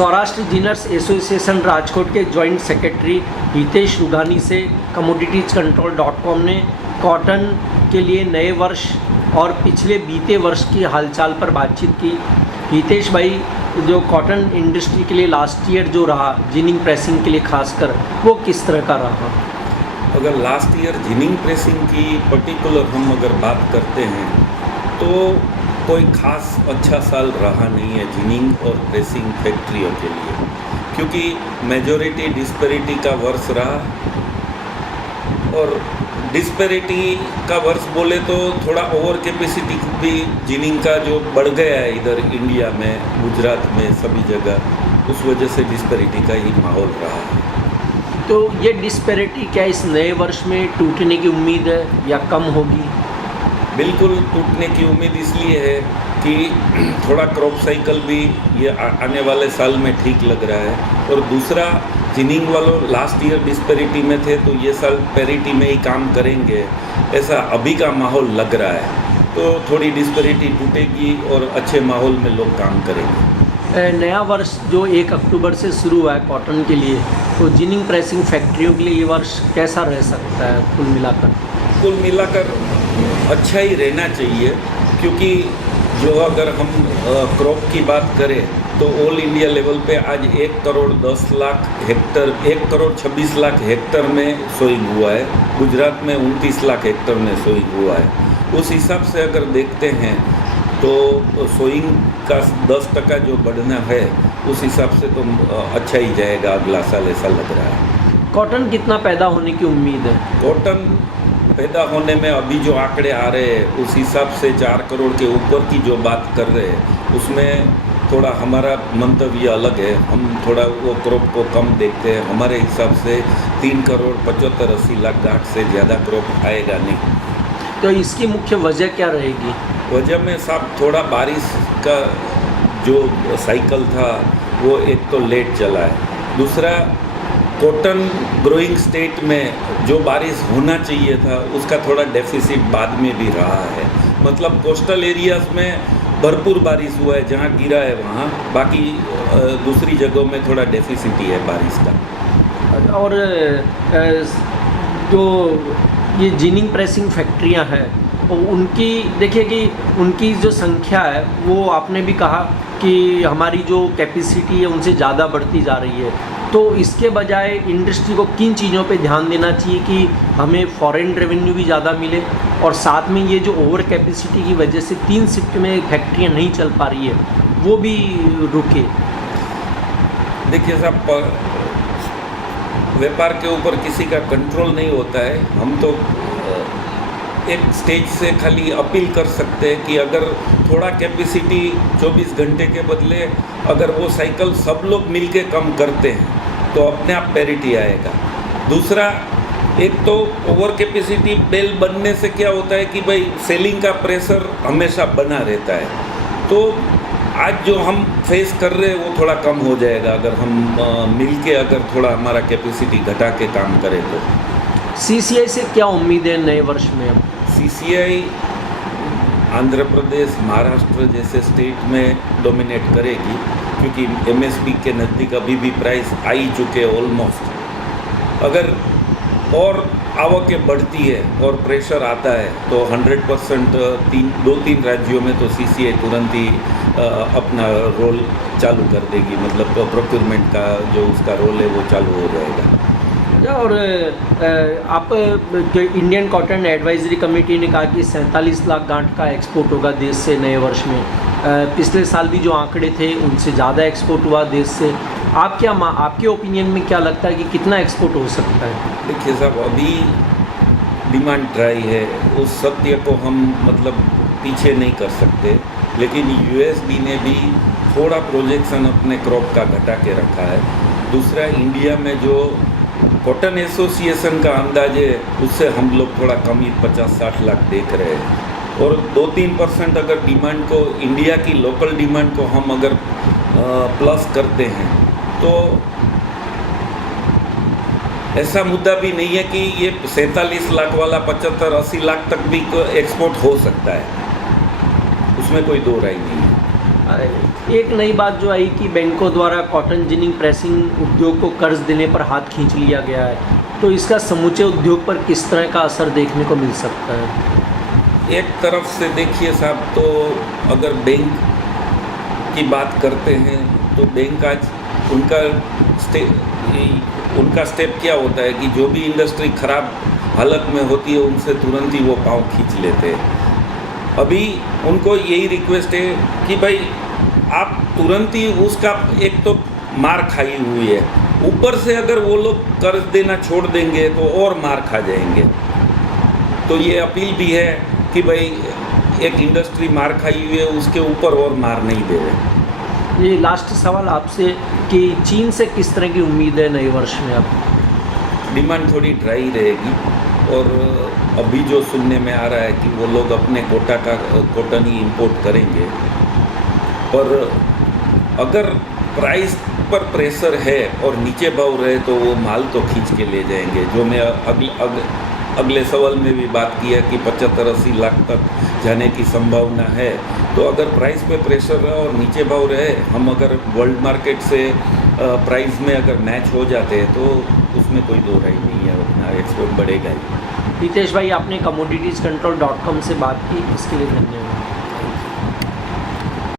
Saurashtra ginners association Rajkot के joint secretary Hitesh रुघानी से commoditiescontrol.com ने कॉटन के लिए नए वर्ष और पिछले बीते वर्ष की हालचाल पर बातचीत की। हितेश भाई, जो कॉटन इंडस्ट्री के लिए लास्ट ईयर जो रहा जिनिंग प्रेसिंग के लिए खासकर, वो किस तरह का रहा? अगर लास्ट ईयर जिनिंग प्रेसिंग की पर्टिकुलर हम अगर बात करते हैं तो कोई ख़ास अच्छा साल रहा नहीं है जिनिंग और प्रेसिंग फैक्ट्रियों के लिए, क्योंकि मेजॉरिटी डिस्पेरिटी का वर्ष रहा। और डिस्पेरिटी का वर्ष बोले तो थोड़ा ओवर कैपेसिटी भी जिनिंग का जो बढ़ गया है इधर इंडिया में, गुजरात में, सभी जगह, उस वजह से डिस्पेरिटी का ही माहौल रहा है। तो ये डिस्पेरिटी क्या इस नए वर्ष में टूटने की उम्मीद है या कम होगी? बिल्कुल टूटने की उम्मीद इसलिए है कि थोड़ा क्रॉप साइकिल भी ये आने वाले साल में ठीक लग रहा है। और दूसरा, जिनिंग वालों लास्ट ईयर डिस्पेरिटी में थे तो ये साल पैरिटी में ही काम करेंगे, ऐसा अभी का माहौल लग रहा है। तो थोड़ी डिस्पेरिटी टूटेगी और अच्छे माहौल में लोग काम करेंगे। नया वर्ष जो 1 अक्टूबर से शुरू हुआ है कॉटन के लिए, तो जिनिंग प्रेसिंग फैक्ट्रियों के लिए ये वर्ष कैसा रह सकता है कुल मिलाकर? कुल मिलाकर अच्छा ही रहना चाहिए, क्योंकि जो अगर हम क्रॉप की बात करें तो ऑल इंडिया लेवल पे आज 1 करोड़ 10 लाख हेक्टर, 1 करोड़ 26 लाख हेक्टर में सोइंग हुआ है। गुजरात में 29 लाख हेक्टर में सोइंग हुआ है। उस हिसाब से अगर देखते हैं तो सोइंग का 10% जो बढ़ना है, उस हिसाब से तो अच्छा ही जाएगा अगला साल, ऐसा लग रहा है। कॉटन कितना पैदा होने की उम्मीद है? कॉटन पैदा होने में अभी जो आंकड़े आ रहे हैं उस हिसाब से 4 करोड़ के ऊपर की जो बात कर रहे हैं, उसमें थोड़ा हमारा मंतव्य अलग है। हम थोड़ा वो क्रॉप को कम देखते हैं। हमारे हिसाब से 3 करोड़ 75-80 लाख गांठ से ज़्यादा क्रॉप आएगा नहीं। तो इसकी मुख्य वजह क्या रहेगी? वजह में साहब थोड़ा बारिश का जो साइकिल था वो एक तो लेट चला है। दूसरा, कॉटन ग्रोइंग स्टेट में जो बारिश होना चाहिए था उसका थोड़ा डेफिसिट बाद में भी रहा है। मतलब कोस्टल एरियाज़ में भरपूर बारिश हुआ है, जहाँ गिरा है वहाँ, बाकी दूसरी जगहों में थोड़ा डेफिसिट ही है बारिश का। और जो ये जिनिंग प्रेसिंग फैक्ट्रियां हैं, उनकी देखिए कि उनकी जो संख्या है वो आपने भी कहा कि हमारी जो कैपेसिटी है उनसे ज़्यादा बढ़ती जा रही है। तो इसके बजाय इंडस्ट्री को किन चीज़ों पे ध्यान देना चाहिए कि हमें फॉरेन रेवेन्यू भी ज़्यादा मिले और साथ में ये जो ओवर कैपेसिटी की वजह से 3 शिफ्ट में फैक्ट्रियाँ नहीं चल पा रही है वो भी रुके? देखिए साहब, व्यापार के ऊपर किसी का कंट्रोल नहीं होता है। हम तो एक स्टेज से खाली अपील कर सकते हैं कि अगर थोड़ा कैपेसिटी 24 घंटे के बदले अगर वो साइकिल सब लोग मिलके कम करते हैं तो अपने आप पैरिटी आएगा। दूसरा, एक तो ओवर कैपेसिटी बेल बनने से क्या होता है कि भाई सेलिंग का प्रेशर हमेशा बना रहता है। तो आज जो हम फेस कर रहे हैं वो थोड़ा कम हो जाएगा अगर हम मिलके अगर थोड़ा हमारा कैपेसिटी घटा के काम करें तो। CCI से क्या उम्मीद है नए वर्ष में? CCI आंध्र प्रदेश, महाराष्ट्र जैसे स्टेट में डोमिनेट करेगी, क्योंकि MSP के नज़दीक अभी भी प्राइस आ ही चुके हैं ऑलमोस्ट। अगर और आवकें बढ़ती है और प्रेशर आता है तो 100% 2-3 राज्यों में तो CCI तुरंत ही अपना रोल चालू कर देगी। मतलब प्रोक्योरमेंट का जो उसका रोल है वो चालू हो जाएगा। और आप इंडियन कॉटन एडवाइजरी कमेटी ने कहा कि 47 लाख गांठ का एक्सपोर्ट होगा देश से नए वर्ष में। पिछले साल भी जो आंकड़े थे उनसे ज़्यादा एक्सपोर्ट हुआ देश से। आपके ओपिनियन में क्या लगता है कि कितना एक्सपोर्ट हो सकता है? देखिए साहब, अभी डिमांड ड्राई है, उस सत्य को हम मतलब पीछे नहीं कर सकते। लेकिन USD ने भी थोड़ा प्रोजेक्शन अपने क्रॉप का घटा के रखा है। दूसरा, इंडिया में जो कॉटन एसोसिएशन का अंदाज है उससे हम लोग थोड़ा कम ही 50-60 लाख देख रहे हैं। और 2-3% अगर डिमांड को, इंडिया की लोकल डिमांड को हम अगर प्लस करते हैं तो ऐसा मुद्दा भी नहीं है कि ये 47 लाख वाला 75-80 लाख तक भी एक्सपोर्ट हो सकता है, उसमें कोई दो राय नहीं है। एक नई बात जो आई कि बैंकों द्वारा कॉटन जिनिंग प्रेसिंग उद्योग को कर्ज देने पर हाथ खींच लिया गया है, तो इसका समूचे उद्योग पर किस तरह का असर देखने को मिल सकता है? एक तरफ से देखिए साहब, तो अगर बैंक की बात करते हैं तो बैंक आज उनका स्टेप क्या होता है कि जो भी इंडस्ट्री ख़राब हालत में होती है उनसे तुरंत ही वो पाँव खींच लेते हैं। अभी उनको यही रिक्वेस्ट है कि भाई आप तुरंत ही उसका एक तो मार खाई हुई है, ऊपर से अगर वो लोग कर्ज देना छोड़ देंगे तो और मार खा जाएंगे। तो ये अपील भी है कि भाई एक इंडस्ट्री मार खाई हुई है, उसके ऊपर और मार नहीं दे रहे। ये लास्ट सवाल आपसे कि चीन से किस तरह की उम्मीद है नए वर्ष में आप? डिमांड थोड़ी ड्राई रहेगी और अभी जो सुनने में आ रहा है कि वो लोग अपने कोटा का कॉटन ही इंपोर्ट करेंगे, पर अगर प्राइस पर प्रेशर है और नीचे भाव रहे तो वो माल तो खींच के ले जाएंगे। जो मैं अगले सवाल में भी बात किया कि 75-80 लाख तक जाने की संभावना है। तो अगर प्राइस पे प्रेशर रहा और नीचे भाव रहे, हम अगर वर्ल्ड मार्केट से प्राइस में अगर मैच हो जाते हैं तो उसमें कोई दो राय नहीं है, अपना एक्सपोर्ट बढ़ेगा ही। हितेश भाई, आपने commoditiescontrol.com से बात की, इसके लिए धन्यवाद।